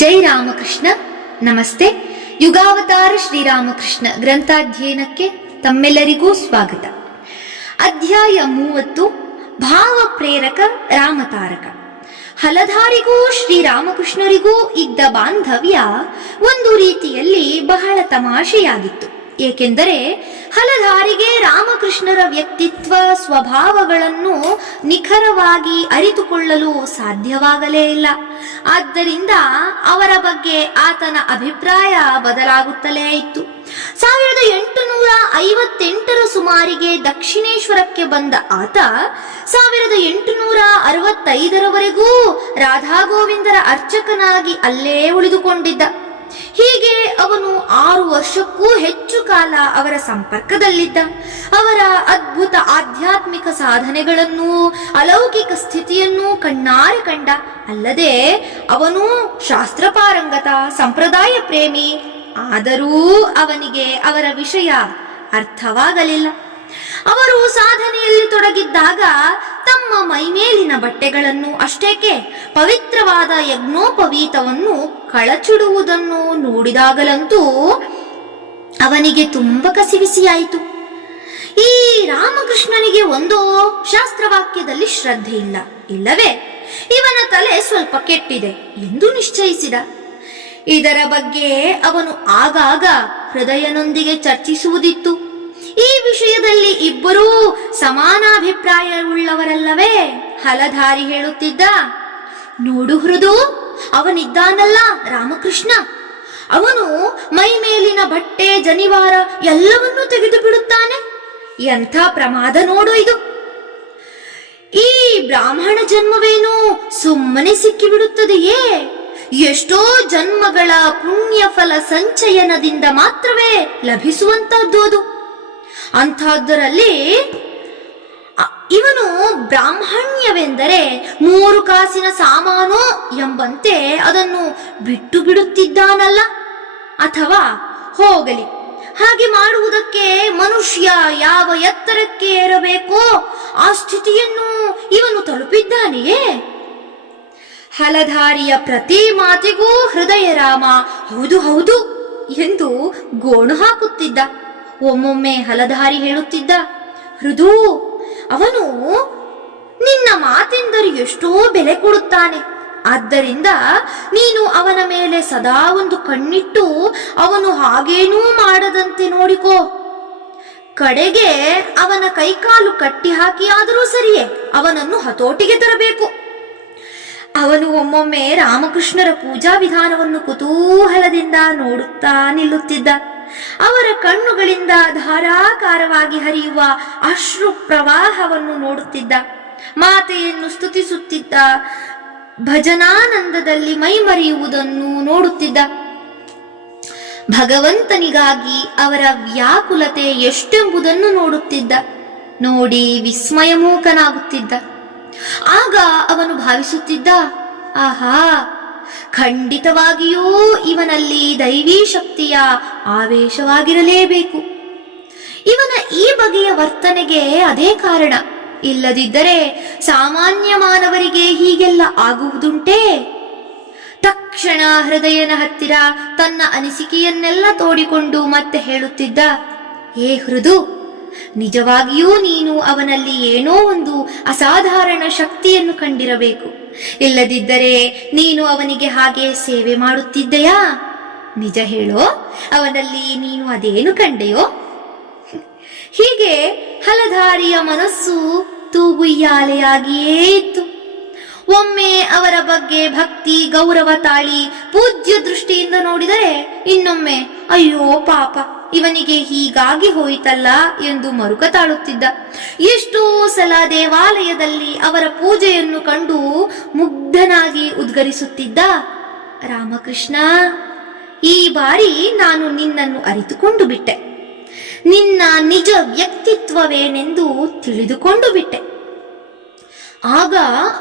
ಜೈ ರಾಮಕೃಷ್ಣ. ನಮಸ್ತೆ. ಯುಗಾವತಾರ ಶ್ರೀರಾಮಕೃಷ್ಣ ಗ್ರಂಥಾಧ್ಯಯನಕ್ಕೆ ತಮ್ಮೆಲ್ಲರಿಗೂ ಸ್ವಾಗತ. ಅಧ್ಯಾಯ 30 ಭಾವ ಪ್ರೇರಕ ರಾಮತಾರಕ. ಹಲಧಾರಿಗೂ ಶ್ರೀರಾಮಕೃಷ್ಣರಿಗೂ ಇದ್ದ ಬಾಂಧವ್ಯ ಒಂದು ರೀತಿಯಲ್ಲಿ ಬಹಳ ತಮಾಷೆಯಾಗಿತ್ತು. ಏಕೆಂದರೆ ಹಲಧಾರಿಗೆ ರಾಮಕೃಷ್ಣರ ವ್ಯಕ್ತಿತ್ವ ಸ್ವಭಾವಗಳನ್ನು ನಿಖರವಾಗಿ ಅರಿತುಕೊಳ್ಳಲು ಸಾಧ್ಯವಾಗಲೇ ಇಲ್ಲ. ಆದ್ದರಿಂದ ಅವರ ಬಗ್ಗೆ ಆತನ ಅಭಿಪ್ರಾಯ ಬದಲಾಗುತ್ತಲೇ ಇತ್ತು. 1858 ಸುಮಾರಿಗೆ ದಕ್ಷಿಣೇಶ್ವರಕ್ಕೆ ಬಂದ ಆತ 1865 ರಾಧಾ ಗೋವಿಂದರ ಅರ್ಚಕನಾಗಿ ಅಲ್ಲೇ ಉಳಿದುಕೊಂಡಿದ್ದ. ಹೀಗೆ ಅವನು 6 ವರ್ಷಕ್ಕೂ ಹೆಚ್ಚು ಕಾಲ ಅವರ ಸಂಪರ್ಕದಲ್ಲಿದ್ದ. ಅವರ ಅದ್ಭುತ ಆಧ್ಯಾತ್ಮಿಕ ಸಾಧನೆಗಳನ್ನು, ಅಲೌಕಿಕ ಸ್ಥಿತಿಯನ್ನು ಕಣ್ಣಾರೆ ಕಂಡ. ಅಲ್ಲದೆ ಅವನು ಶಾಸ್ತ್ರಪಾರಂಗತ, ಸಂಪ್ರದಾಯ ಪ್ರೇಮಿ. ಆದರೂ ಅವನಿಗೆ ಅವರ ವಿಷಯ ಅರ್ಥವಾಗಲಿಲ್ಲ. ಅವರು ಸಾಧನೆಯಲ್ಲಿ ತೊಡಗಿದ್ದಾಗ ತಮ್ಮ ಮೈಮೇಲಿನ ಬಟ್ಟೆಗಳನ್ನು, ಅಷ್ಟೇಕೆ ಪವಿತ್ರವಾದ ಯಜ್ಞೋಪವೀತವನ್ನು ಕಳಚಿಡುವುದನ್ನು ನೋಡಿದಾಗಲಂತೂ ಅವನಿಗೆ ತುಂಬ ಕಸಿವಿಸಿಯಾಯಿತು. ಈ ರಾಮಕೃಷ್ಣನಿಗೆ ಒಂದೋ ಶಾಸ್ತ್ರವಾಕ್ಯದಲ್ಲಿ ಶ್ರದ್ಧೆ ಇಲ್ಲ, ಇಲ್ಲವೇ ಇವನ ತಲೆ ಸ್ವಲ್ಪ ಕೆಟ್ಟಿದೆ ಎಂದು ನಿಶ್ಚಯಿಸಿದ. ಇದರ ಬಗ್ಗೆ ಅವನು ಆಗಾಗ ಹೃದಯನೊಂದಿಗೆ ಚರ್ಚಿಸುವುದಿತ್ತು. ಈ ವಿಷಯದಲ್ಲಿ ಇಬ್ಬರೂ ಸಮಾನಾಭಿಪ್ರಾಯವುಳ್ಳವರಲ್ಲವೇ? ಹಲಧಾರಿ ಹೇಳುತ್ತಿದ್ದ, ನೋಡು ಹೃದು, ಅವನಿದ್ದಾನಲ್ಲ ರಾಮಕೃಷ್ಣ, ಅವನು ಮೈ ಮೇಲಿನ ಬಟ್ಟೆ, ಜನಿವಾರ ಎಲ್ಲವನ್ನೂ ತೆಗೆದು ಬಿಡುತ್ತಾನೆ. ಎಂಥ ಪ್ರಮಾದ ನೋಡು ಇದು. ಈ ಬ್ರಾಹ್ಮಣ ಜನ್ಮವೇನು ಸುಮ್ಮನೆ ಸಿಕ್ಕಿಬಿಡುತ್ತದೆಯೇ? ಎಷ್ಟೋ ಜನ್ಮಗಳ ಪುಣ್ಯ ಫಲ ಸಂಚಯನದಿಂದ ಮಾತ್ರವೇ ಲಭಿಸುವಂತಹದ್ದು ಅದು. ಅಂಥದ್ದರಲ್ಲಿ ಇವನು ಬ್ರಾಹ್ಮಣ್ಯವೆಂದರೆ 3 ಕಾಸಿನ ಸಾಮಾನು ಎಂಬಂತೆ ಅದನ್ನು ಬಿಟ್ಟು ಬಿಡುತ್ತಿದ್ದಾನಲ್ಲ. ಅಥವಾ ಹೋಗಲಿ, ಹಾಗೆ ಮಾಡುವುದಕ್ಕೆ ಮನುಷ್ಯ ಯಾವ ಎತ್ತರಕ್ಕೆ ಏರಬೇಕೋ ಆ ಸ್ಥಿತಿಯನ್ನು ಇವನು ತಲುಪಿದ್ದಾನೆಯೇ? ಹಲಧಾರಿಯ ಪ್ರತಿ ಮಾತಿಗೂ ಹೃದಯ ರಾಮ ಹೌದು ಹೌದು ಎಂದು ಗೋಣು ಹಾಕುತ್ತಿದ್ದ. ಒಮ್ಮೊಮ್ಮೆ ಹಲಧಾರಿ ಹೇಳುತ್ತಿದ್ದ, ಹೃದು, ಅವನು ನಿನ್ನ ಮಾತೆಂದರೆ ಎಷ್ಟೋ ಬೆಲೆ ಕೊಡುತ್ತಾನೆ. ಆದ್ದರಿಂದ ನೀನು ಅವನ ಮೇಲೆ ಸದಾ ಒಂದು ಕಣ್ಣಿಟ್ಟು ಅವನು ಹಾಗೇನೂ ಮಾಡದಂತೆ ನೋಡಿಕೋ. ಕಡೆಗೆ ಅವನ ಕೈಕಾಲು ಕಟ್ಟಿ ಹಾಕಿಯಾದರೂ ಸರಿಯೇ ಅವನನ್ನು ಹತೋಟಿಗೆ ತರಬೇಕು. ಅವನು ಒಮ್ಮೊಮ್ಮೆ ರಾಮಕೃಷ್ಣರ ಪೂಜಾ ವಿಧಾನವನ್ನು ಕುತೂಹಲದಿಂದ ನೋಡುತ್ತಾ ನಿಲ್ಲುತ್ತಿದ್ದ. ಅವರ ಕಣ್ಣುಗಳಿಂದ ಧಾರಾಕಾರವಾಗಿ ಹರಿಯುವ ಅಶ್ರು ಪ್ರವಾಹವನ್ನು ನೋಡುತ್ತಿದ್ದ. ಮಾತೆಯನ್ನು ಸ್ತುತಿಸುತ್ತಿದ್ದ, ಭಜನಾನಂದದಲ್ಲಿ ಮೈಮರೆಯುವುದನ್ನು ನೋಡುತ್ತಿದ್ದ. ಭಗವಂತನಿಗಾಗಿ ಅವರ ವ್ಯಾಕುಲತೆ ಎಷ್ಟೆಂಬುದನ್ನು ನೋಡುತ್ತಿದ್ದ. ನೋಡಿ ವಿಸ್ಮಯಮೂಕನಾಗುತ್ತಿದ್ದ. ಆಗ ಅವನು ಭಾವಿಸುತ್ತಿದ್ದ, ಆಹಾ, ಖಂಡಿತವಾಗಿಯೂ ಇವನಲ್ಲಿ ದೈವೀ ಶಕ್ತಿಯ ಆವೇಶವಾಗಿರಲೇಬೇಕು. ಇವನ ಈ ಬಗೆಯ ವರ್ತನೆಗೆ ಅದೇ ಕಾರಣ. ಇಲ್ಲದಿದ್ದರೆ ಸಾಮಾನ್ಯ ಮಾನವರಿಗೆ ಹೀಗೆಲ್ಲ ಆಗುವುದುಂಟೇ? ತಕ್ಷಣ ಹೃದಯನ ಹತ್ತಿರ ತನ್ನ ಅನಿಸಿಕೆಯನ್ನೆಲ್ಲ ತೋಡಿಕೊಂಡು ಮತ್ತೆ ಹೇಳುತ್ತಿದ್ದ, ಏ ಹೃದು, ನಿಜವಾಗಿಯೂ ನೀನು ಅವನಲ್ಲಿ ಏನೋ ಒಂದು ಅಸಾಧಾರಣ ಶಕ್ತಿಯನ್ನು ಕಂಡಿರಬೇಕು. ಇಲ್ಲದಿದ್ದರೆ ನೀನು ಅವನಿಗೆ ಹಾಗೆ ಸೇವೆ ಮಾಡುತ್ತಿದ್ದೆಯಾ? ನಿಜ ಹೇಳೋ, ಅವನಲ್ಲಿ ನೀನು ಅದೇನು ಕಂಡೆಯೋ? ಹೀಗೆ ಹಲಧಾರಿಯ ಮನಸ್ಸು ತೂಗುಯ್ಯಾಲೆಯಾಗಿಯೇ ಇತ್ತು. ಒಮ್ಮೆ ಅವರ ಬಗ್ಗೆ ಭಕ್ತಿ ಗೌರವ ತಾಳಿ ಪೂಜ್ಯ ದೃಷ್ಟಿಯಿಂದ ನೋಡಿದರೆ, ಇನ್ನೊಮ್ಮೆ ಅಯ್ಯೋ ಪಾಪ, ಇವನಿಗೆ ಹೀಗಾಗಿ ಹೋಯಿತಲ್ಲ ಎಂದು ಮರುಕ ತಾಳುತ್ತಿದ್ದ. ಎಷ್ಟೋ ಸಲ ದೇವಾಲಯದಲ್ಲಿ ಅವರ ಪೂಜೆಯನ್ನು ಕಂಡು ಮುಗ್ಧನಾಗಿ ಉದ್ಗರಿಸುತ್ತಿದ್ದ, ರಾಮಕೃಷ್ಣ, ಈ ಬಾರಿ ನಾನು ನಿನ್ನನ್ನು ಅರಿತುಕೊಂಡು ಬಿಟ್ಟೆ. ನಿನ್ನ ನಿಜ ವ್ಯಕ್ತಿತ್ವವೇನೆಂದು ತಿಳಿದುಕೊಂಡು ಬಿಟ್ಟೆ. ಆಗ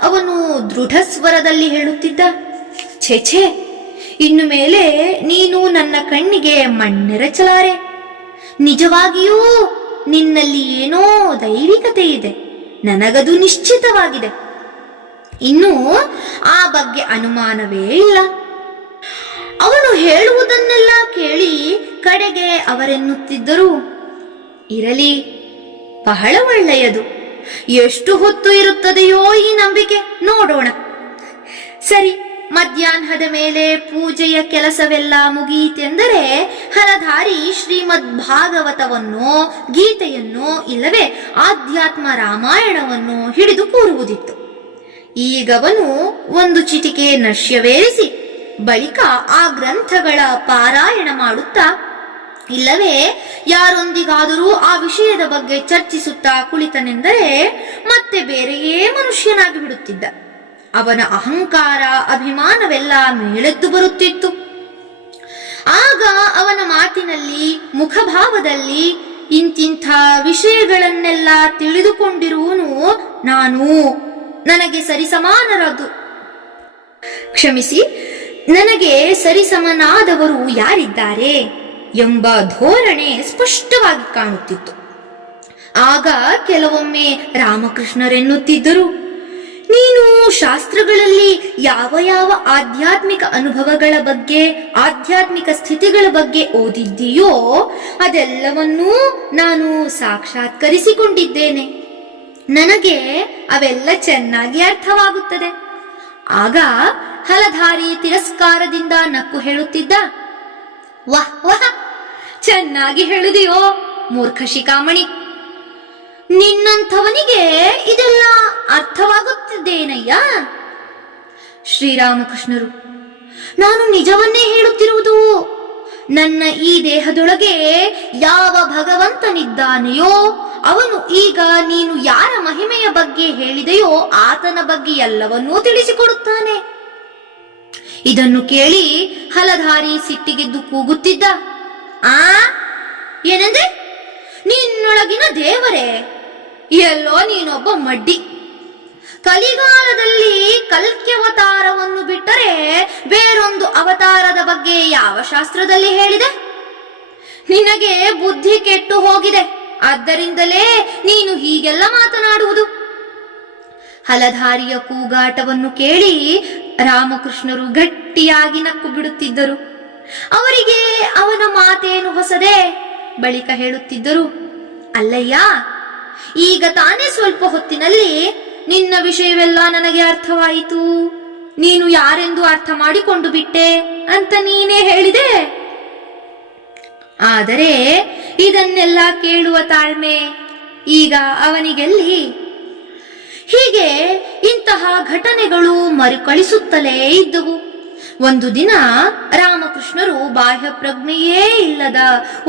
ಅವನು ದೃಢ ಸ್ವರದಲ್ಲಿ ಹೇಳುತ್ತಿದ್ದ, ಛೇ, ಇನ್ನು ಮೇಲೆ ನೀನು ನನ್ನ ಕಣ್ಣಿಗೆ ಮಣ್ಣೆರಚಲಾರೆ. ನಿಜವಾಗಿಯೂ ನಿನ್ನಲ್ಲಿ ಏನೋ ದೈವಿಕತೆ ಇದೆ, ನನಗದು ನಿಶ್ಚಿತವಾಗಿದೆ. ಇನ್ನೂ ಆ ಬಗ್ಗೆ ಅನುಮಾನವೇ ಇಲ್ಲ. ಅವನು ಹೇಳುವುದನ್ನೆಲ್ಲ ಕೇಳಿ ಕಡೆಗೆ ಅವರೆನ್ನುತ್ತಿದ್ದರು, ಇರಲಿ, ಬಹಳ ಒಳ್ಳೆಯದು. ಎಷ್ಟು ಹೊತ್ತು ಇರುತ್ತದೆಯೋ ಈ ನಂಬಿಕೆ, ನೋಡೋಣ. ಸರಿ, ಮಧ್ಯಾಹ್ನದ ಮೇಲೆ ಪೂಜೆಯ ಕೆಲಸವೆಲ್ಲ ಮುಗಿಯಿತೆಂದರೆ ಹಲಧಾರಿ ಶ್ರೀಮದ್ ಭಾಗವತವನ್ನು, ಗೀತೆಯನ್ನು ಇಲ್ಲವೇ ಆಧ್ಯಾತ್ಮ ರಾಮಾಯಣವನ್ನು ಹಿಡಿದು ಕೂರುವುದಿತ್ತು. ಈಗವನು ಒಂದು ಚಿಟಿಕೆ ನಶ್ಯವೇರಿಸಿ ಬಳಿಕ ಆ ಗ್ರಂಥಗಳ ಪಾರಾಯಣ ಮಾಡುತ್ತಾ ಇಲ್ಲವೇ ಯಾರೊಂದಿಗಾದರೂ ಆ ವಿಷಯದ ಬಗ್ಗೆ ಚರ್ಚಿಸುತ್ತಾ ಕುಳಿತನೆಂದರೆ ಮತ್ತೆ ಬೇರೆಯೇ ಮನುಷ್ಯನಾಗಿ ಬಿಡುತ್ತಿದ್ದ. ಅವನ ಅಹಂಕಾರ, ಅಭಿಮಾನವೆಲ್ಲ ಮೇಲೆದ್ದು ಬರುತ್ತಿತ್ತು. ಆಗ ಅವನ ಮಾತಿನಲ್ಲಿ, ಮುಖಭಾವದಲ್ಲಿ ಇಂತಿಂಥ ವಿಷಯಗಳನ್ನೆಲ್ಲ ತಿಳಿದುಕೊಂಡಿರುವನು ನಾನು, ನನಗೆ ಸರಿಸಮಾನರದು, ಕ್ಷಮಿಸಿ, ನನಗೆ ಸರಿಸಮನಾದವರು ಯಾರಿದ್ದಾರೆ ಎಂಬ ಧೋರಣೆ ಸ್ಪಷ್ಟವಾಗಿ ಕಾಣುತ್ತಿತ್ತು. ಆಗ ಕೆಲವೊಮ್ಮೆ ರಾಮಕೃಷ್ಣರೆನ್ನುತ್ತಿದ್ದರು, ನೀನು ಶಾಸ್ತ್ರಗಳಲ್ಲಿ ಯಾವ ಯಾವ ಆಧ್ಯಾತ್ಮಿಕ ಅನುಭವಗಳ ಬಗ್ಗೆ, ಆಧ್ಯಾತ್ಮಿಕ ಸ್ಥಿತಿಗಳ ಬಗ್ಗೆ ಓದಿದ್ದೀಯೋ ಅದೆಲ್ಲವನ್ನೂ ನಾನು ಸಾಕ್ಷಾತ್ಕರಿಸಿಕೊಂಡಿದ್ದೇನೆ. ನನಗೆ ಅವೆಲ್ಲ ಚೆನ್ನಾಗಿ ಅರ್ಥವಾಗುತ್ತದೆ. ಆಗ ಹಲಧಾರಿ ತಿರಸ್ಕಾರದಿಂದ ನಕ್ಕು ಹೇಳುತ್ತಿದ್ದ, ವಾಹ್ ವಾಹ್, ಚೆನ್ನಾಗಿ ಹೇಳಿದೆಯೋ ಮೂರ್ಖ ಶಿಖಾಮಣಿ, ನಿನ್ನಂಥವನಿಗೆ ಇದೆಲ್ಲ ಅರ್ಥವಾಗುತ್ತಿದ್ದೇನಯ್ಯ. ಶ್ರೀರಾಮಕೃಷ್ಣರು, ನಾನು ನಿಜವನ್ನೇ ಹೇಳುತ್ತಿರುವುದು. ನನ್ನ ಈ ದೇಹದೊಳಗೆ ಯಾವ ಭಗವಂತನಿದ್ದಾನೆಯೋ ಅವನು ಈಗ ನೀನು ಯಾರ ಮಹಿಮೆಯ ಬಗ್ಗೆ ಹೇಳಿದೆಯೋ ಆತನ ಬಗ್ಗೆ ಎಲ್ಲವನ್ನೂ ತಿಳಿಸಿಕೊಡುತ್ತಾನೆ. ಇದನ್ನು ಕೇಳಿ ಹಲಧಾರಿ ಸಿಟ್ಟಿಗೆದ್ದು ಕೂಗುತ್ತಿದ್ದ, ಏನಂದ್ರೆ ನಿನ್ನೊಳಗಿನ ದೇವರೇ? ಎಲ್ಲೋ ನೀನೊಬ್ಬ ಮಡ್ಡಿ. ಕಲಿಗಾಲದಲ್ಲಿ ಕಲ್ಕ್ಯವತಾರವನ್ನು ಬಿಟ್ಟರೆ ಬೇರೊಂದು ಅವತಾರದ ಬಗ್ಗೆ ಯಾವ ಶಾಸ್ತ್ರದಲ್ಲಿ ಹೇಳಿದೆ? ನಿನಗೆ ಬುದ್ಧಿ ಕೆಟ್ಟು ಹೋಗಿದೆ, ಆದ್ದರಿಂದಲೇ ನೀನು ಹೀಗೆಲ್ಲ ಮಾತನಾಡುವುದು. ಹಲಧಾರಿಯ ಕೂಗಾಟವನ್ನು ಕೇಳಿ ರಾಮಕೃಷ್ಣರು ಗಟ್ಟಿಯಾಗಿ ನಕ್ಕು ಬಿಡುತ್ತಿದ್ದರು. ಅವರಿಗೆ ಅವನ ಮಾತೇನು ಹೊಸದೆ. ಬಳಿಕ ಹೇಳುತ್ತಿದ್ದರು, ಅಲ್ಲಯ್ಯ, ಈಗ ತಾನೇ ಸ್ವಲ್ಪ ಹೊತ್ತಿನಲ್ಲಿ ನಿನ್ನ ವಿಷಯವೆಲ್ಲ ನನಗೆ ಅರ್ಥವಾಯಿತು. ನೀನು ಯಾರೆಂದು ಅರ್ಥ ಮಾಡಿಕೊಂಡು ಬಿಟ್ಟೆ ಅಂತ ನೀನೇ ಹೇಳಿದೆ. ಆದರೆ ಇದನ್ನೆಲ್ಲ ಕೇಳುವ ತಾಳ್ಮೆ ಈಗ ಅವನಿಗೆಲ್ಲಿ? ಹೀಗೆ ಇಂತಹ ಘಟನೆಗಳು ಮರುಕಳಿಸುತ್ತಲೇ ಇದ್ದವು. ಒಂದು ದಿನ ರಾಮಕೃಷ್ಣರು ಬಾಹ್ಯ ಪ್ರಜ್ಞೆಯೇ ಇಲ್ಲದ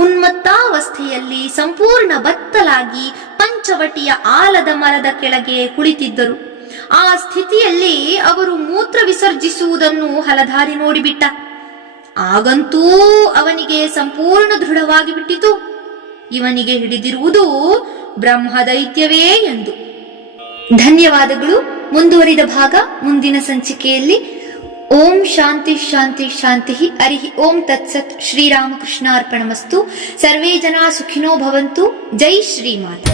ಉನ್ಮತ್ತಾವಸ್ಥೆಯಲ್ಲಿ ಸಂಪೂರ್ಣ ಬತ್ತಲಾಗಿ ಪಂಚವಟಿಯ ಆಲದ ಮರದ ಕೆಳಗೆ ಕುಳಿತಿದ್ದರು. ಆ ಸ್ಥಿತಿಯಲ್ಲಿ ಅವರು ಮೂತ್ರ ವಿಸರ್ಜಿಸುವುದನ್ನು ಹಲಧಾರಿ ನೋಡಿಬಿಟ್ಟ. ಆಗಂತೂ ಅವನಿಗೆ ಸಂಪೂರ್ಣ ದೃಢವಾಗಿ ಬಿಟ್ಟಿತು, ಇವನಿಗೆ ಹಿಡಿದಿರುವುದು ಬ್ರಹ್ಮದೈತ್ಯವೇ ಎಂದು. ಧನ್ಯವಾದಗಳು. ಮುಂದುವರಿದ ಭಾಗ ಮುಂದಿನ ಸಂಚಿಕೆಯಲ್ಲಿ. ಓಂ ಶಾಂತಿ ಶಾಂತಿ ಶಾಂತಿ. ಹರಿ ಓಂ ತತ್ಸತ್. ಶ್ರೀರಾಮಕೃಷ್ಣ ಅರ್ಪಣಮಸ್ತು. ಸರ್ವೇ ಜನ ಸುಖಿನೋ ಭವಂತು. ಜೈ ಶ್ರೀಮಾತಾ.